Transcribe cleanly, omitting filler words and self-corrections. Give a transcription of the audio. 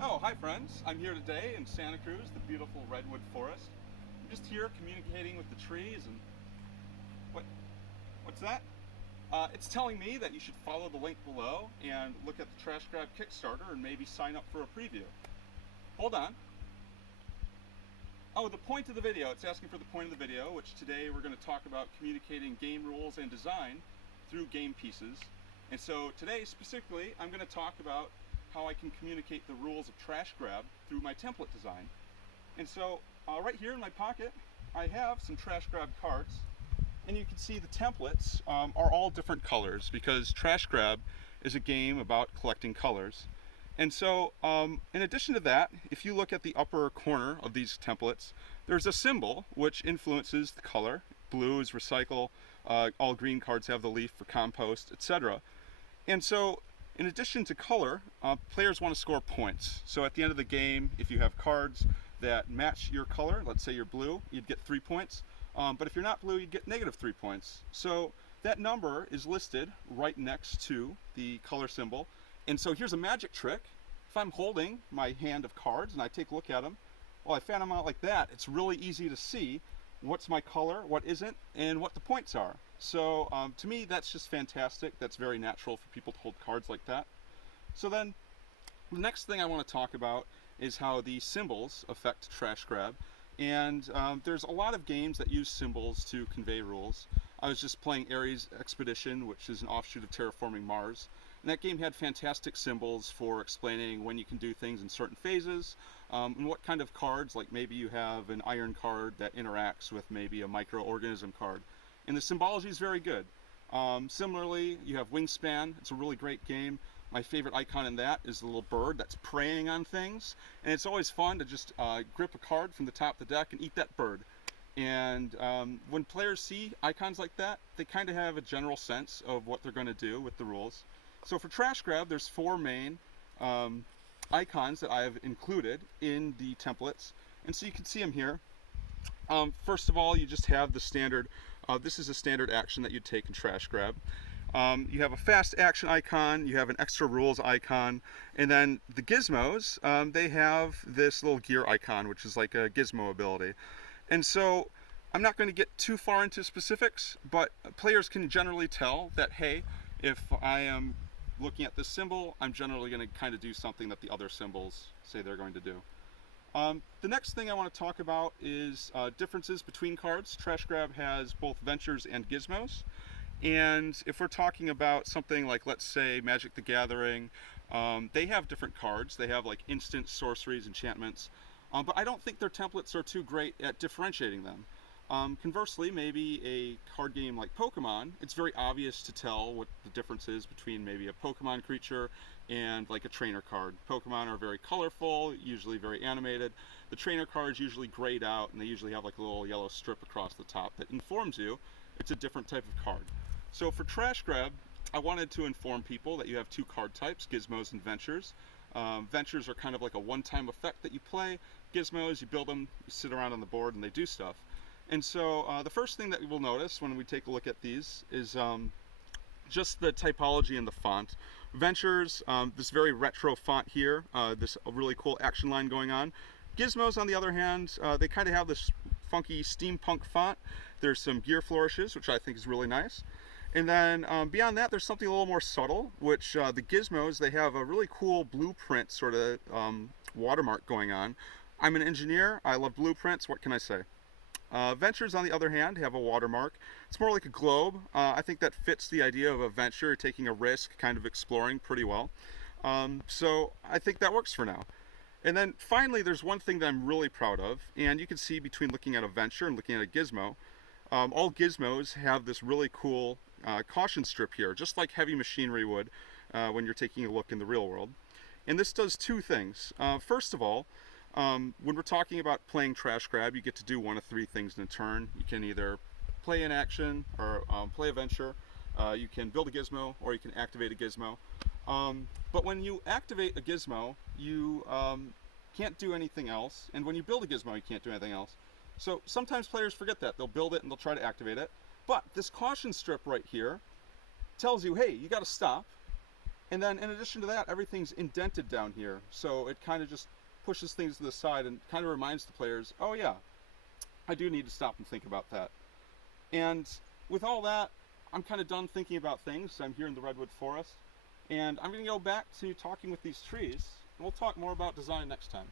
Oh, hi friends. I'm here today in Santa Cruz, the beautiful redwood forest. I'm just here communicating with the trees and what what's that? It's telling me that you should follow the link below and look at the Trash Grab Kickstarter and maybe sign up for a preview. Hold on. Oh, the point of the video. It's asking for the point of the video, which today we're going to talk about communicating game rules and design through game pieces. And so today specifically, I'm going to talk about how I can communicate the rules of Trash Grab through my template design. And so right here in my pocket, I have some Trash Grab cards. And you can see the templates are all different colors because Trash Grab is a game about collecting colors. And so, in addition to that, if you look at the upper corner of these templates, there's a symbol which influences the color. Blue is recycle, all green cards have the leaf for compost, etc. And so, in addition to color, players want to score points. So at the end of the game, if you have cards that match your color, let's say you're blue, you'd get 3 points. But if you're not blue, you'd get -3 points. So that number is listed right next to the color symbol. And so here's a magic trick. If I'm holding my hand of cards and I take a look at them, well, I fan them out like that. It's really easy to see what's my color, what isn't, and what the points are. So to me, that's just fantastic. That's very natural for people to hold cards like that. So then the next thing I want to talk about is how the symbols affect Trash Grab. And there's a lot of games that use symbols to convey rules. I was just playing Ares Expedition, which is an offshoot of Terraforming Mars. And that game had fantastic symbols for explaining when you can do things in certain phases, and what kind of cards, like maybe you have an iron card that interacts with maybe a microorganism card. And the symbology is very good. Similarly, you have Wingspan. It's a really great game. My favorite icon in that is the little bird that's preying on things. And it's always fun to just grip a card from the top of the deck and eat that bird. And when players see icons like that, they kind of have a general sense of what they're going to do with the rules. So for Trash Grab, there's 4 main icons that I have included in the templates. And so you can see them here. First of all, you just have the standard, this is a standard action that you'd take in Trash Grab. You have a fast action icon, you have an extra rules icon, and then the gizmos, they have this little gear icon, which is like a gizmo ability. And so I'm not going to get too far into specifics, but players can generally tell that, hey, if I am looking at this symbol, I'm generally going to kind of do something that the other symbols say they're going to do. The next thing I want to talk about is differences between cards. Trash Grab has both ventures and gizmos. And if we're talking about something like, let's say, Magic the Gathering, they have different cards. They have like instant sorceries, enchantments, but I don't think their templates are too great at differentiating them. Conversely, maybe a card game like Pokemon, it's very obvious to tell what the difference is between maybe a Pokemon creature and like a trainer card. Pokemon are very colorful, usually very animated. The trainer cards usually grayed out, and they usually have like a little yellow strip across the top that informs you it's a different type of card. So for Trash Grab, I wanted to inform people that you have 2 card types, gizmos and ventures. Ventures are kind of like a one-time effect that you play. Gizmos, you build them, you sit around on the board, and they do stuff. And so the first thing that you will notice when we take a look at these is just the typology and the font. Ventures, this very retro font here, this really cool action line going on. Gizmos, on the other hand, they kind of have this funky steampunk font. There's some gear flourishes, which I think is really nice. And then beyond that, there's something a little more subtle, which the gizmos, they have a really cool blueprint sort of watermark going on. I'm an engineer. I love blueprints. What can I say? Ventures, on the other hand, have a watermark. It's more like a globe. I think that fits the idea of a venture, taking a risk, kind of exploring pretty well. So I think that works for now. And then finally, there's one thing that I'm really proud of, and you can see between looking at a venture and looking at a gizmo, all gizmos have this really cool caution strip here, just like heavy machinery would when you're taking a look in the real world. And this does 2 things. First of all, when we're talking about playing Trash Grab, you get to do one of 3 things in a turn. You can either play an action or play a venture, you can build a gizmo, or you can activate a gizmo. But when you activate a gizmo, you can't do anything else, and when you build a gizmo, you can't do anything else. So sometimes players forget that. They'll build it and they'll try to activate it. But this caution strip right here tells you, hey, you got to stop. And then in addition to that, everything's indented down here, so it kind of just pushes things to the side and kind of reminds the players, oh yeah, I do need to stop and think about that. And with all that, I'm kind of done thinking about things. I'm here in the redwood forest, and I'm going to go back to talking with these trees, and we'll talk more about design next time.